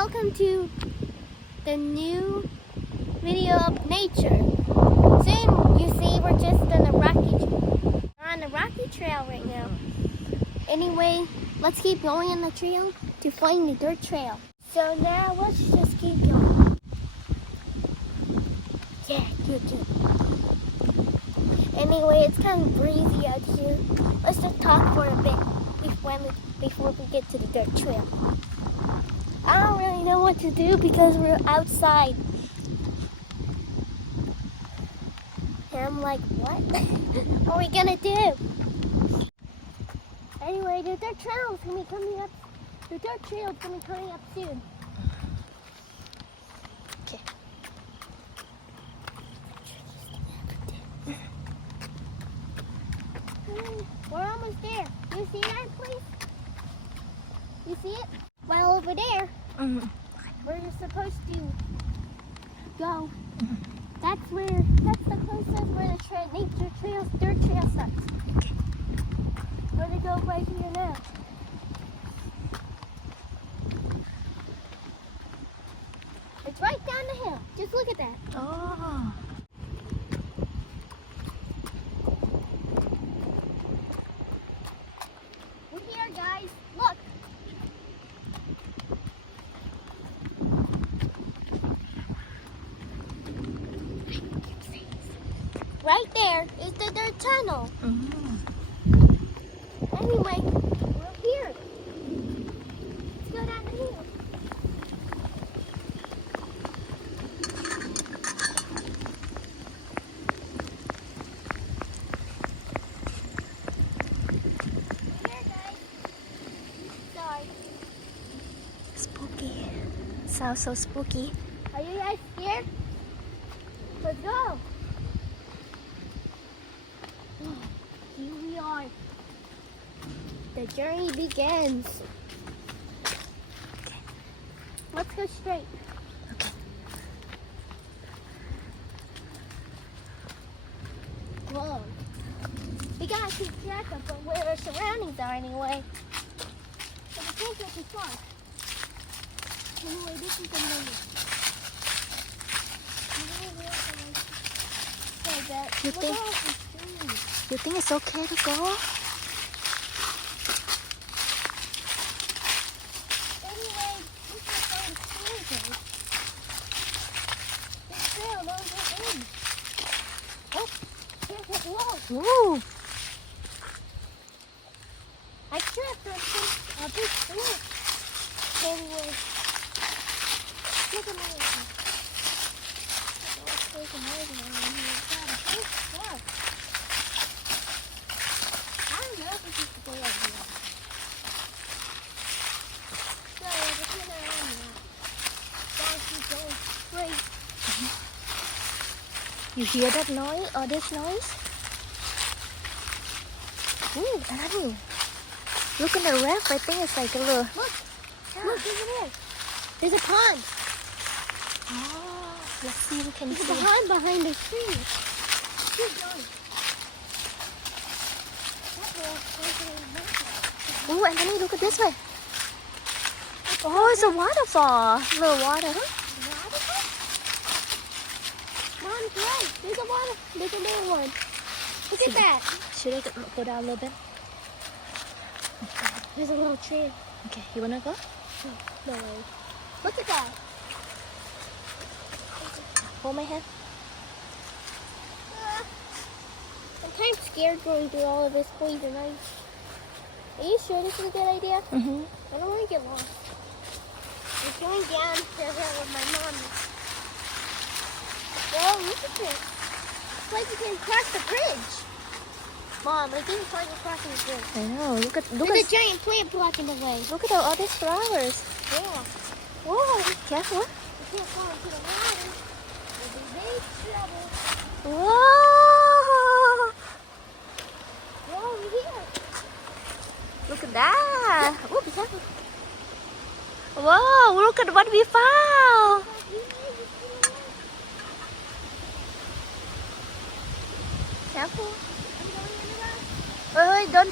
welcome to the new video of nature. Soon, you see, we're just on a rocky trail right now. Anyway, let's keep going on the trail to find the dirt trail. So now let's just keep going. Yeah, good. Anyway, it's kind of breezy out here. Let's just talk for a bit before we get to the dirt trail. I don't really know what to do because we're outside. And I'm like, what? What are we gonna do? Anyway, the dirt trail's gonna be coming up. The dirt trail's gonna be coming up soon. Okay. We're almost there. You see that place? You see it? Well, over there, where you're supposed to go. That's the closest where the nature trails, dirt trail starts. Okay. We're gonna go right here now. It's right down the hill. Just look at that. Oh. We're here, guys. Look. Right there is the dirt tunnel. Anyway, we're here. Let's go down the hill. We're here, guys. Sorry. Spooky. Sounds so spooky. Are you guys scared? Let's go. Here we are. The journey begins. Okay. Let's go straight. Okay. Whoa. We gotta keep track of where our surroundings are anyway. So we can't get too far. Anyway, this is the moment. You think- You think it's okay to go? Anyway, we can find strangers. This trail goes in. Oh, here's a wall. Ooh. I tripped on a big switch. Anyway, look at me. There's amazing around here. Wow. I don't know if this is the way up here. So, we're turn around now. Guys, keep going straight. You hear that noise or this noise? Ooh, Annie. Look at the ref. I think it's like a little. Look, over there. There's a pond. Oh, let's see if we can There's see. a pond behind the trees. Keep going. Ooh, Anthony, look at this way. Oh, it's a waterfall. Little water. Mom's right. There's a water. There's a little one. Look at that. Should I go down a little bit? There's a little tree. Okay, you wanna go? No way. Look at that. Hold my hand. I'm kind of scared going through all of this poison ice. Are you sure this is a good idea? Mm-hmm. I don't want to get lost. We're going down the hill with my mom. Whoa, look at this. It's like you can cross the bridge. Mom, I think it's like you're crossing the bridge. I know. Look There's at a giant plant blocking the way. look at all these flowers. Yeah. Whoa, careful. We can't fall into the water. There'll be big trouble. Whoa! We're over here. Look at that. Ooh, be careful. Whoa, look at what we found. Careful. Ơi, don't.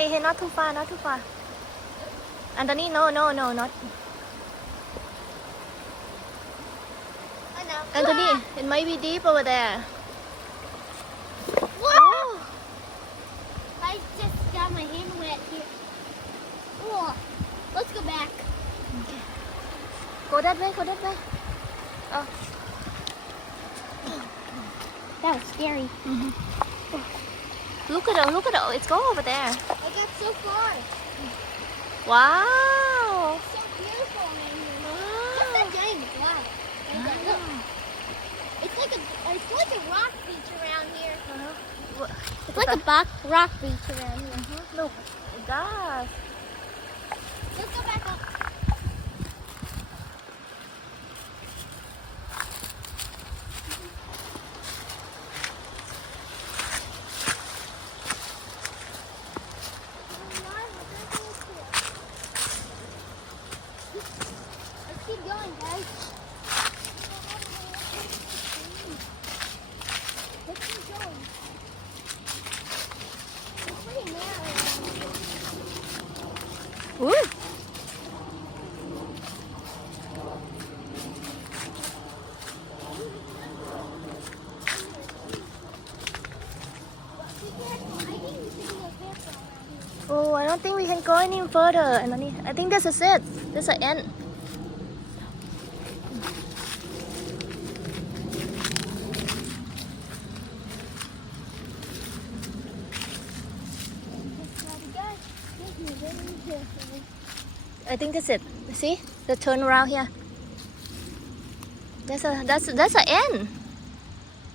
Hey, not too far, not too far. Anthony, no, not. Oh, no. Anthony, it might be deep over there. Whoa! I just got my hand wet here. Whoa. Let's go back. Go that way, go that way. Oh. That was scary. Look at it, it's go over there. I got so far. Wow. It's so beautiful around here. Just that giant black. Look. It's like a rock beach around here. It's like a rock beach around here. Look, it does. Let's go back up. Let's keep going, guys. Let's keep going. It's pretty narrow. Ooh. Oh, I don't think we can go any further, Anthony. I think this is it. This is the end. I think that's it. See the turn around here. That's the end.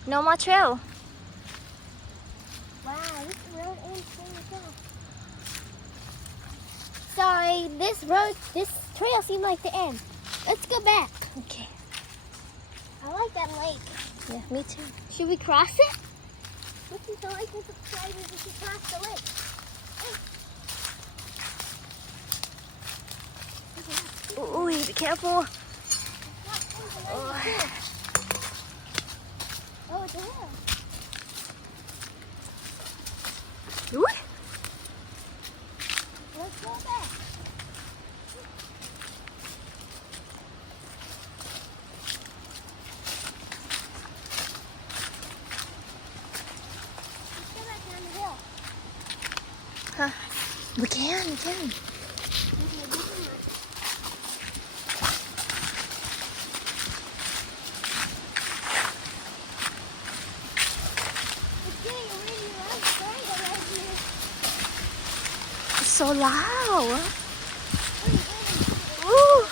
No more trail. Wow, this road ends so fast. Sorry, this trail seemed like the end. Let's go back. Okay. I like that lake. Yeah, me too. Should we cross it? Listen to like and subscribe if we should cross the lake. Ooh, be careful. Oh, it's a hill. Ooh. Let's go back. Let's go back down the hill. Huh. We can. It's getting a really loud sound around here. It's so loud. Ooh.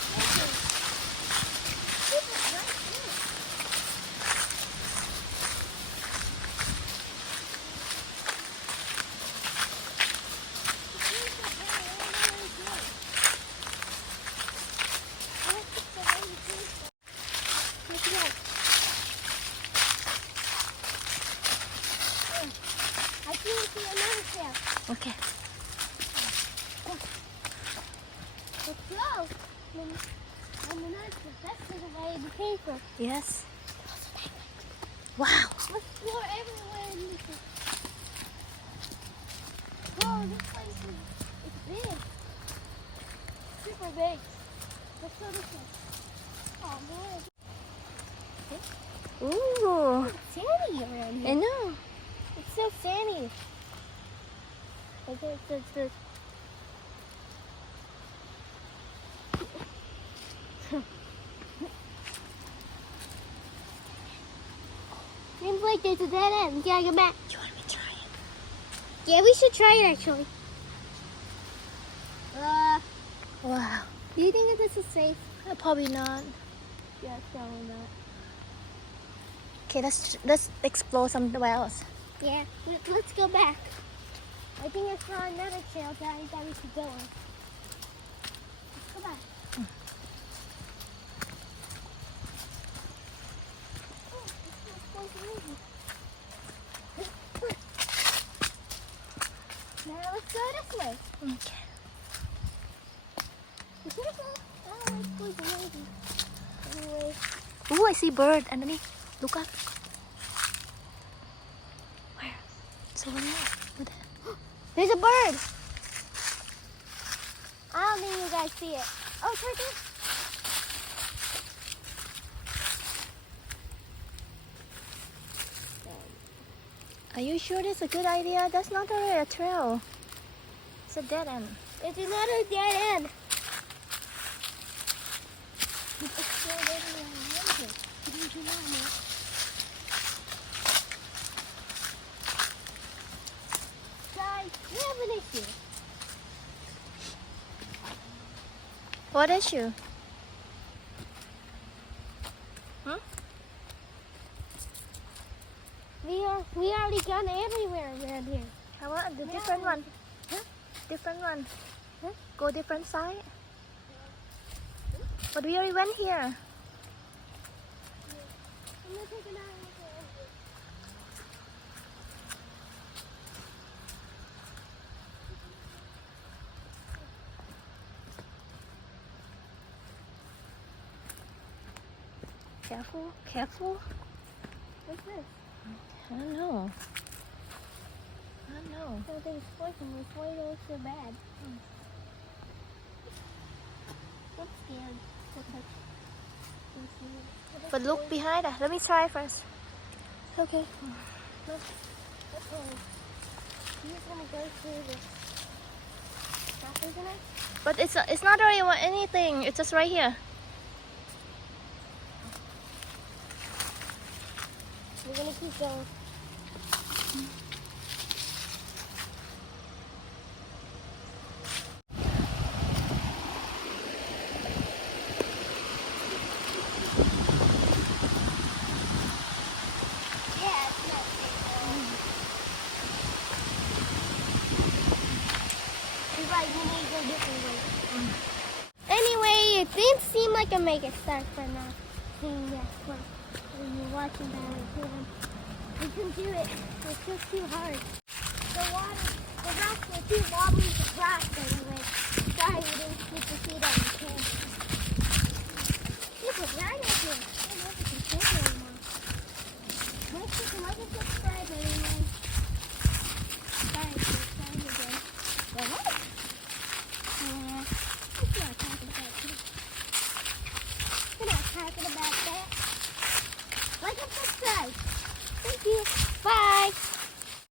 I see another trail. Okay. Let's go. That's the way the paper. Yes. Wow. Let's explore everywhere in this. Whoa, this place is big. Super big. Let's go this way. Oh boy. Ooh. It's sandy around here. I know. It's so sandy. Okay, it's Seems like there's a dead end. We gotta go back. You want me to try it? Yeah, we should try it actually. Wow. Do you think that this is safe? Probably not. Yeah, probably not. Okay, let's explore somewhere else. Yeah, let's go back. I think I saw another trail that we should go on. Let's go back. Oh, this is easy. Now let's go this way. Okay. Be careful. Oh, it's poison ivy. Anyway. Ooh, I see bird. Anthony, look up. Where? So over there. There's a bird. I see it. Oh, it's right there. Are you sure that's a good idea? That's not really a trail. It's a dead end. It's another dead end. It's still living in the winter. Did you not know? Guys, we have an issue. What issue? We already gone everywhere around here. How about the different one? Huh? Different one. Huh? Go different side. But we already went here. I'm gonna take another look. Careful, careful. What's this? I don't know. I don't know. Something's poisonous. Why do it look so bad? I'm scared to touch. But look behind us. Let me try first. Okay. Look. Okay. He's gonna go through this. Stop, isn't it? But it's not really anything. It's just right here. We're gonna keep going. Yeah, it's not He's like, you need to go different way. Anyway, it didn't seem like a make it start for now. Seeing that one. When you're watching that, we couldn't do it. It's just too hard. The rocks were too lava.